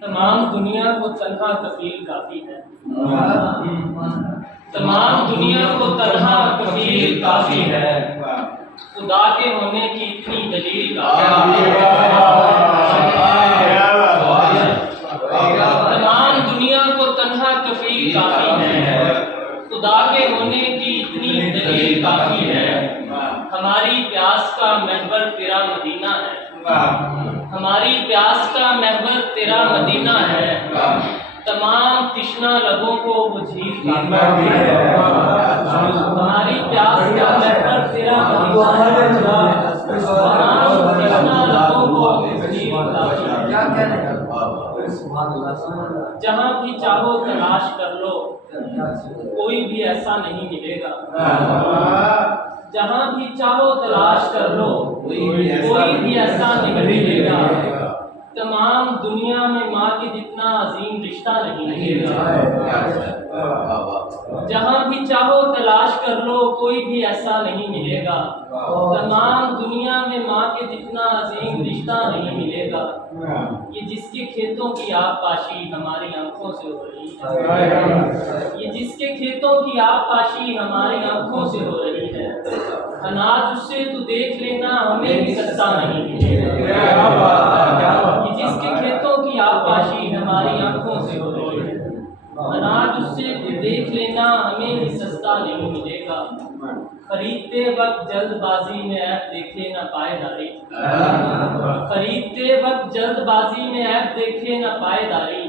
تمام دنیا کو تنہا کفیل کافی ہے، تمام دنیا کو تنہا کفیل کافی ہے، خدا کے ہونے کی اتنی دلیل کافی ہے، تمام دنیا کو تنہا کفیل کافی ہے، خدا کے ہونے کی اتنی دلیل کافی ہے، ہماری پیاس کا محور تیرا مدینہ ہے، ہماری پیاس کا محور تیرا مدینہ ہے، تمام تشنہ لبوں کو وہ جھیل کافی ہے، ہماری پیاس کا محور تیرا مدینہ ہے، تمام تشنہ لبوں کو وہ جھیل کافی ہے، جہاں بھی چاہو تلاش کر لو کوئی بھی ایسا نہیں ملے گا، جہاں بھی چاہو تلاش کر لو کوئی بھی ایسا نہیں ملے گا، تمام دنیا میں ماں کے جتنا عظیم رشتہ نہیں ملے گا، جہاں بھی چاہو تلاش کر لو کوئی بھی ایسا نہیں ملے گا، تمام دنیا میں ماں کے جتنا عظیم رشتہ نہیں ملے گا، یہ جس کے کھیتوں کی آب پاشی ہماری آنکھوں سے ہو رہی ہے، یہ جس کے کھیتوں کی آب پاشی ہماری آنکھوں سے ہو رہی ہے، اناج اس سے تو دیکھ لینا ہمیں بھی سستا نہیں ملے گا، یہ جس کے کھیتوں کی آب پاشی ہماری آنکھوں سے ہو رہی ہے، اناج اس سے تو دیکھ لینا ہمیں بھی سستا نہیں ملے گا، خریدتے وقت جلد بازی میں عیب دیکھے نہ پائیداری، خریدتے وقت جلد بازی میں عیب دیکھے نہ پائیداری،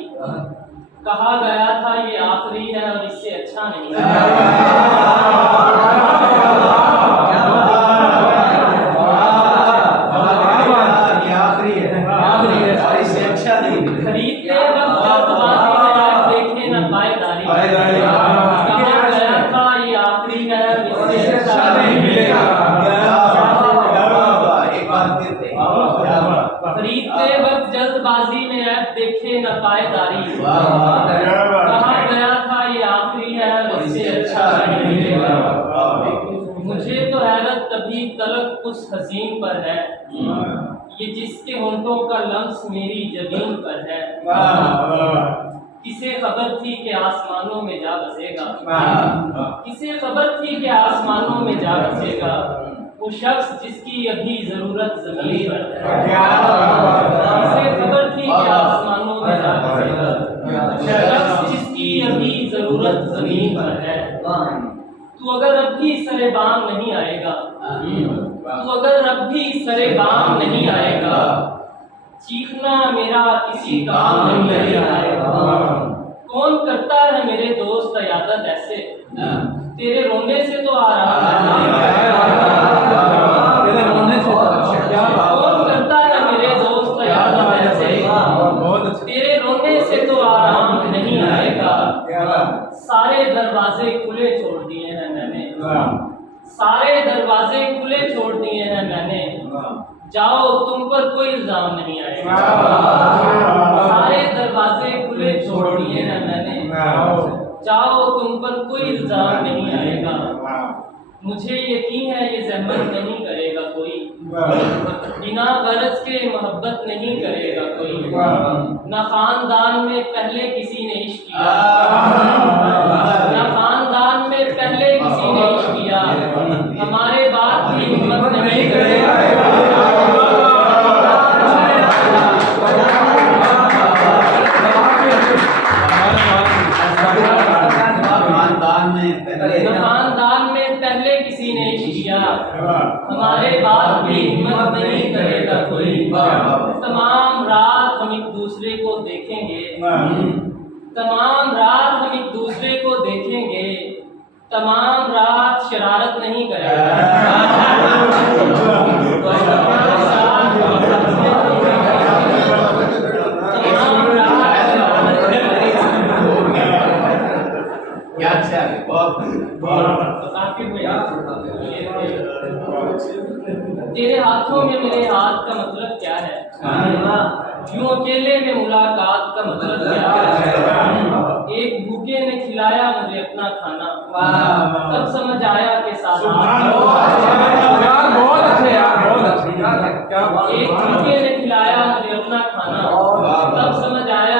کہا گیا تھا یہ آخری ہے اور اس سے اچھا نہیں خریدتے وقت جلد بازی میں عیب دیکھے نہ پائیداری، کہا گیا تھا یہ آخری ہے اور اس سے اچھا نہیں ملے گا، خریدتے وقت جلد بازی میں عیب دیکھے نہ پائیداری، کہا گیا تھا یہ آخری ہے اور اس سے اچھا نہیں ملے گا، مجھے تو حیرت تبھی طلب اس حسین پر ہے، یہ جس کے ہونٹوں کا لمس میری جبین پر ہے، کسے خبر تھی کہ آسمانوں میں جا بسے گا، کسے خبر تھی کہ آسمانوں میں جا بسے گا، وہ شخص جس کی ابھی ضرورت زمین پر ہے، کسے خبر تھی کہ آسمانوں میں جا بسے گا، شخص جس کی ابھی ضرورت زمین پر ہے، تو اگر اب بھی سرے بام نہیں آئے گا، تو اگر اب بھی سرے بام نہیں آئے گا، چیخنا میرا کسی کام نہیں آئے گا، کون کرتا ہے میرے دوست عیادت ایسے، تیرے رونے سے تو آرام نہیں آئے گا، کون کرتا ہے میرے دوست عیادت ایسے، تیرے رونے سے تو آرام نہیں آئے گا، سارے دروازے کھلے چھوڑ دیے ہیں میں نے، سارے دروازے کھلے چھوڑ دیے ہیں میں نے، جاؤ تم پر کوئی الزام نہیں آئے گا، سارے دروازے کھلے چھوڑ دیے ہیں میں نے، جاؤ تم پر کوئی الزام نہیں آئے گا، مجھے یقین ہے یہ زحمت نہیں کرے گا کوئی، بنا غرض کے محبت نہیں کرے گا کوئی، نہ خاندان میں پہلے کسی نے عشق کیا، نہ خاندان میں پہلے کسی نے عشق کیا، ہمارے بعد بھی ہمت نہیں کرے گا، خاندان میں پہلے کسی نے عشق کیا، ہمارے بعد بھی ہمت نہیں کرے گا کوئی، تمام رات ہم ایک دوسرے کو دیکھیں گے، تمام رات ہم ایک دوسرے کو دیکھیں گے، تمام رات شرارت نہیں کرے گا، تیرے ہاتھوں میں میرے ہاتھ کا مطلب کیا ہے، یوں اکیلے میں ملاقات کا مطلب کیا ہے، ایک بھوکے نے کھلایا مجھے اپنا کھانا، تب سمجھ آیا کہ ساتھ ایک بھوکے نے کھلایا مجھے اپنا کھانا، تب سمجھ آیا